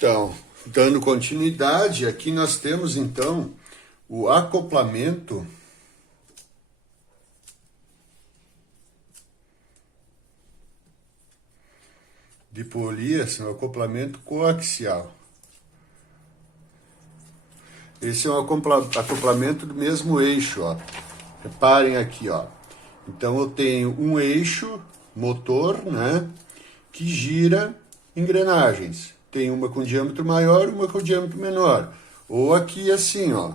Então, dando continuidade, aqui nós temos então o acoplamento de polias, o acoplamento coaxial. Esse é um acoplamento do mesmo eixo, ó. Reparem aqui, ó. Então eu tenho um eixo motor, né, que gira engrenagens. Tem uma com diâmetro maior e uma com diâmetro menor. Ou aqui assim, ó.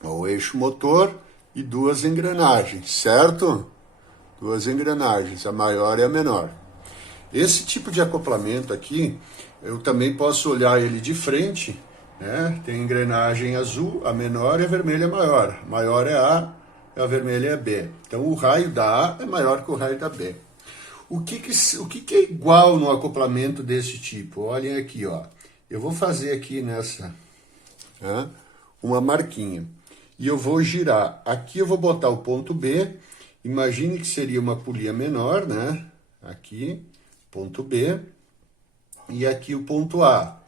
O eixo motor e duas engrenagens, certo? Duas engrenagens, a maior e a menor. Esse tipo de acoplamento aqui, eu também posso olhar ele de frente, né? Tem engrenagem azul, a menor e a vermelha é maior. A maior é A, a vermelha é B. Então o raio da A é maior que o raio da B. O que é igual no acoplamento desse tipo? Olhem aqui, ó. Eu vou fazer aqui nessa, né, uma marquinha. E eu vou girar. Aqui eu vou botar o ponto B. Imagine que seria uma polia menor, né? Aqui, ponto B. E aqui o ponto A.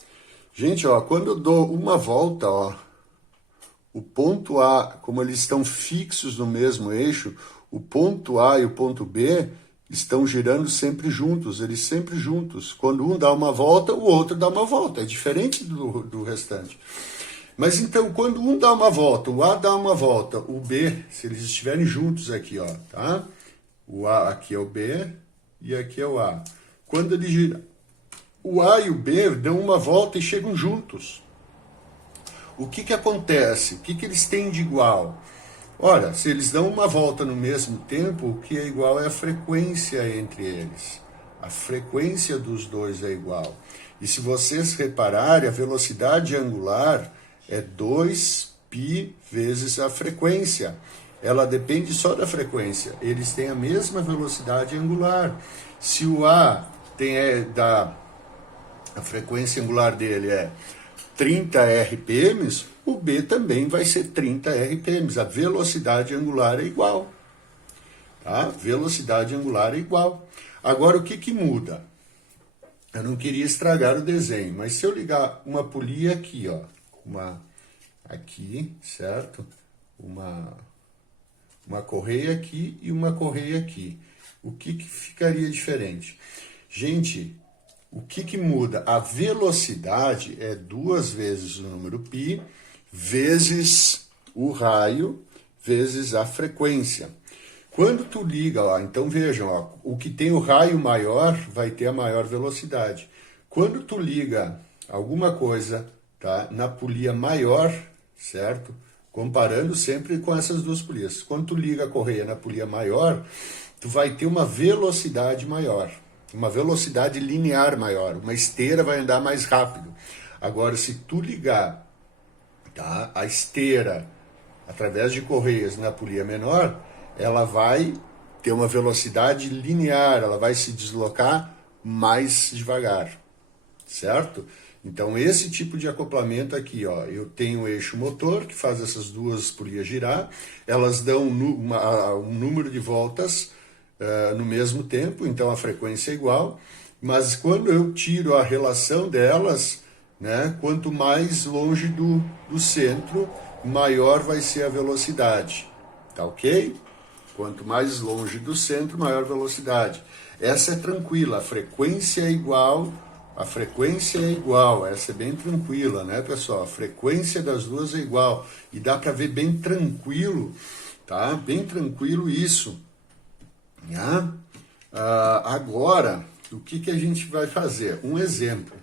Gente, ó, quando eu dou uma volta, ó, o ponto A, como eles estão fixos no mesmo eixo, o ponto A e o ponto B estão girando sempre juntos, eles sempre juntos. Quando um dá uma volta, o outro dá uma volta. É diferente do restante. Mas então, quando um dá uma volta, o A dá uma volta, o B, se eles estiverem juntos aqui, ó, tá? O A aqui é o B e aqui é o A. Quando ele gira, o A e o B dão uma volta e chegam juntos. O que acontece? O que eles têm de igual? Ora, se eles dão uma volta no mesmo tempo, o que é igual é a frequência entre eles. A frequência dos dois é igual. E se vocês repararem, a velocidade angular é 2π vezes a frequência. Ela depende só da frequência. Eles têm a mesma velocidade angular. Se o A tem a frequência angular dele é 30 RPM, o B também vai ser 30 RPM. A velocidade angular é igual. Tá? Velocidade angular é igual. Agora, o que muda? Eu não queria estragar o desenho, mas se eu ligar uma polia aqui, ó, aqui, certo? Uma correia aqui e uma correia aqui. O que ficaria diferente? Gente, o que muda? A velocidade é 2 vezes o número π, vezes o raio, vezes a frequência. Quando tu liga, ó, então vejam, ó, o que tem o raio maior vai ter a maior velocidade. Quando tu liga alguma coisa, tá, na polia maior, certo? Comparando sempre com essas duas polias. Quando tu liga a correia na polia maior, tu vai ter uma velocidade maior. Uma velocidade linear maior, uma esteira vai andar mais rápido. Agora, se tu ligar, tá, a esteira através de correias na polia menor, ela vai ter uma velocidade linear, ela vai se deslocar mais devagar, certo? Então, esse tipo de acoplamento aqui, ó, eu tenho o eixo motor, que faz essas duas polias girar, elas dão um número de voltas no mesmo tempo, então a frequência é igual, mas quando eu tiro a relação delas, né, quanto mais longe do centro, maior vai ser a velocidade, tá ok? Quanto mais longe do centro, maior velocidade. Essa é tranquila, a frequência é igual, essa é bem tranquila, né, pessoal? A frequência das duas é igual, e dá para ver bem tranquilo, tá? Bem tranquilo isso. Agora, o que a gente vai fazer? Um exemplo,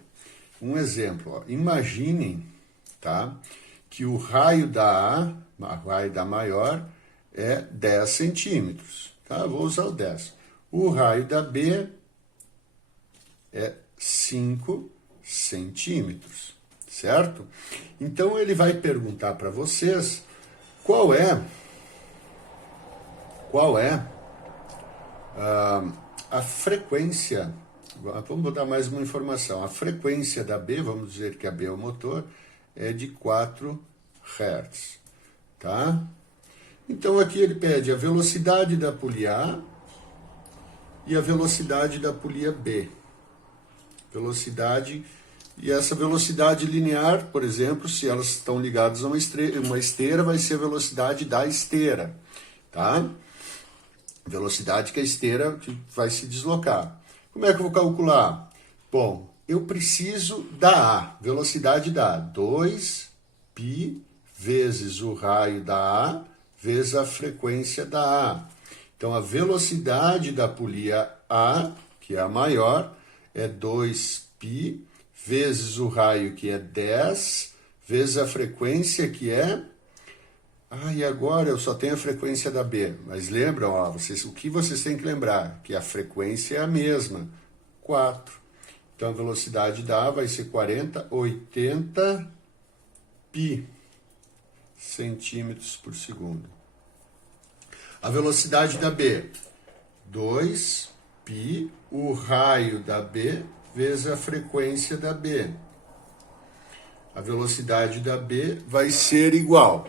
ó. Imaginem, tá, que o raio da A, o raio da maior, é 10 centímetros, tá? Vou usar o 10. O raio da B é 5 centímetros, certo? Então, ele vai perguntar para vocês qual é a frequência. Vamos botar mais uma informação. A frequência da B, vamos dizer que a B é o motor, é de 4 Hz, tá? Então, aqui ele pede a velocidade da polia A e a velocidade da polia B. Velocidade E essa velocidade linear, por exemplo, se elas estão ligadas a uma esteira, vai ser a velocidade da esteira, tá? Velocidade que a esteira vai se deslocar. Como é que eu vou calcular? Bom, eu preciso da A, velocidade da A, 2π vezes o raio da A vezes a frequência da A. Então, a velocidade da polia A, que é a maior, é 2π vezes o raio, que é 10, vezes a frequência, que é... e agora eu só tenho a frequência da B. Mas lembram, ó, o que vocês têm que lembrar? Que a frequência é a mesma, 4. Então, a velocidade da A vai ser 80π centímetros por segundo. A velocidade da B, 2π, o raio da B, vezes a frequência da B. A velocidade da B vai ser igual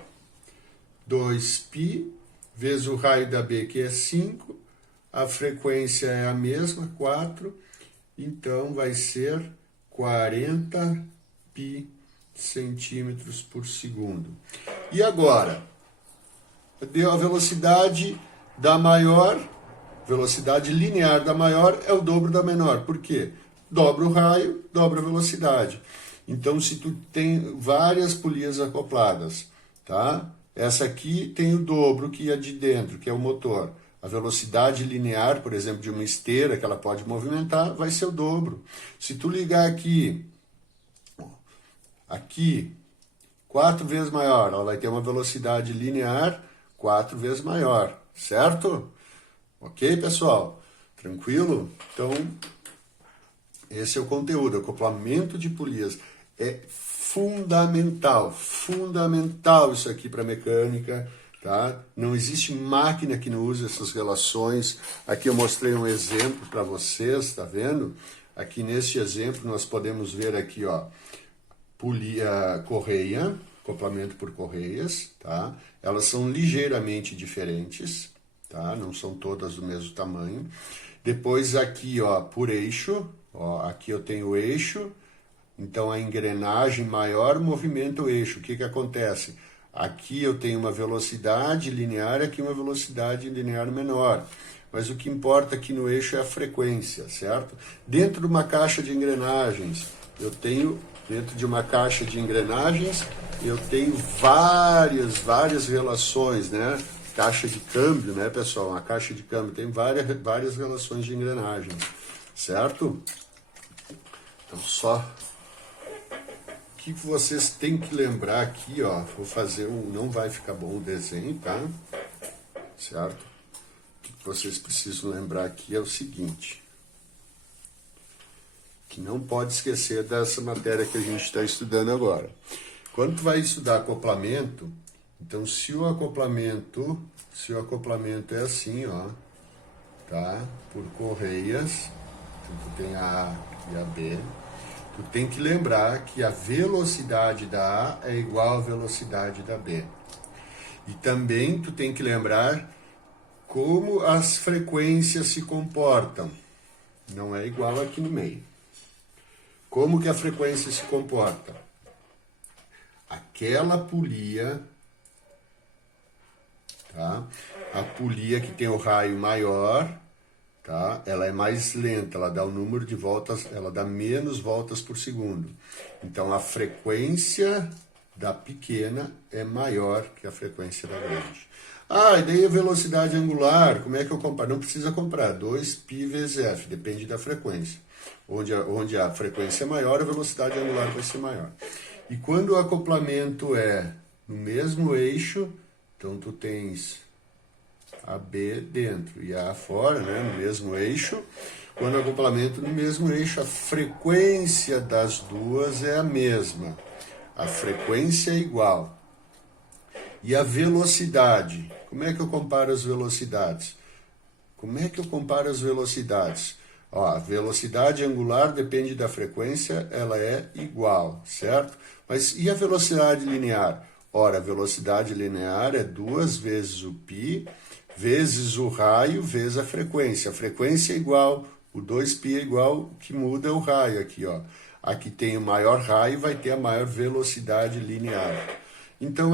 2π vezes o raio da B, que é 5, a frequência é a mesma, 4, então vai ser 40π centímetros por segundo. E agora, deu a velocidade da maior, velocidade linear da maior é o dobro da menor. Por quê? Dobra o raio, dobra a velocidade. Então, se tu tem várias polias acopladas, tá? Essa aqui tem o dobro que é de dentro, que é o motor. A velocidade linear, por exemplo, de uma esteira que ela pode movimentar, vai ser o dobro. Se tu ligar aqui, 4 vezes maior, ela vai ter uma velocidade linear 4 vezes maior, certo? Ok, pessoal? Tranquilo? Então, esse é o conteúdo, acoplamento de polias. É fundamental isso aqui para mecânica, tá? Não existe máquina que não use essas relações. Aqui eu mostrei um exemplo para vocês, tá vendo? Aqui neste exemplo nós podemos ver aqui, ó, polia, correia, acoplamento por correias, tá? Elas são ligeiramente diferentes, tá? Não são todas do mesmo tamanho. Depois aqui, ó, por eixo, ó, aqui eu tenho o eixo, então a engrenagem maior movimenta o eixo. O que que acontece? Aqui eu tenho uma velocidade linear, aqui uma velocidade linear menor. Mas o que importa aqui no eixo é a frequência, certo? Dentro de uma caixa de engrenagens, eu tenho várias relações, né? Caixa de câmbio, né, pessoal? Uma caixa de câmbio tem várias relações de engrenagens, certo? Então, só o que vocês têm que lembrar aqui, ó, vou fazer não vai ficar bom o desenho, tá? Certo? O que vocês precisam lembrar aqui é o seguinte, que não pode esquecer dessa matéria que a gente está estudando agora. Quando tu vai estudar acoplamento, então se o acoplamento é assim, ó, tá? Por correias, então tu tem a A e a B, tu tem que lembrar que a velocidade da A é igual à velocidade da B. E também tu tem que lembrar como as frequências se comportam. Não é igual aqui no meio. Como que a frequência se comporta? Aquela polia, tá? A polia que tem o raio maior, tá? Ela é mais lenta, ela dá o número de voltas, ela dá menos voltas por segundo. Então, a frequência da pequena é maior que a frequência da grande. E daí a velocidade angular, como é que eu comparo? Não precisa comparar, 2π vezes f, depende da frequência. Onde a frequência é maior, a velocidade angular vai ser maior. E quando o acoplamento é no mesmo eixo, então tu tens a B dentro e a fora, né, no mesmo eixo. Quando o acoplamento no mesmo eixo, a frequência das duas é a mesma. A frequência é igual. E a velocidade? Como é que eu comparo as velocidades? Ó, a velocidade angular depende da frequência, ela é igual, certo? Mas e a velocidade linear? Ora, a velocidade linear é 2 vezes o π, vezes o raio, vezes a frequência. A frequência é igual O 2π é igual, o que muda é o raio aqui, ó. Aqui tem o maior raio, vai ter a maior velocidade linear. Então,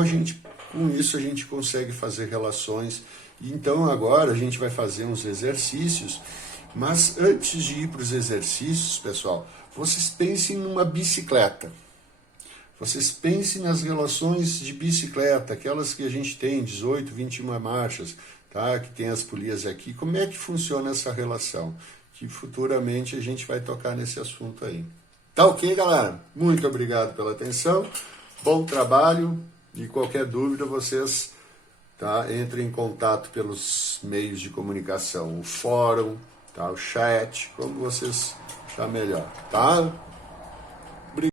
com isso, a gente consegue fazer relações. Então, agora a gente vai fazer uns exercícios, mas antes de ir para os exercícios, pessoal, vocês pensem numa bicicleta. Vocês pensem nas relações de bicicleta, aquelas que a gente tem, 18, 21 marchas, tá? Que tem as polias aqui. Como é que funciona essa relação? Que futuramente a gente vai tocar nesse assunto aí. Tá ok, galera? Muito obrigado pela atenção, bom trabalho, e qualquer dúvida vocês, tá, entrem em contato pelos meios de comunicação, o fórum, tá, o chat, como vocês acharem melhor, tá?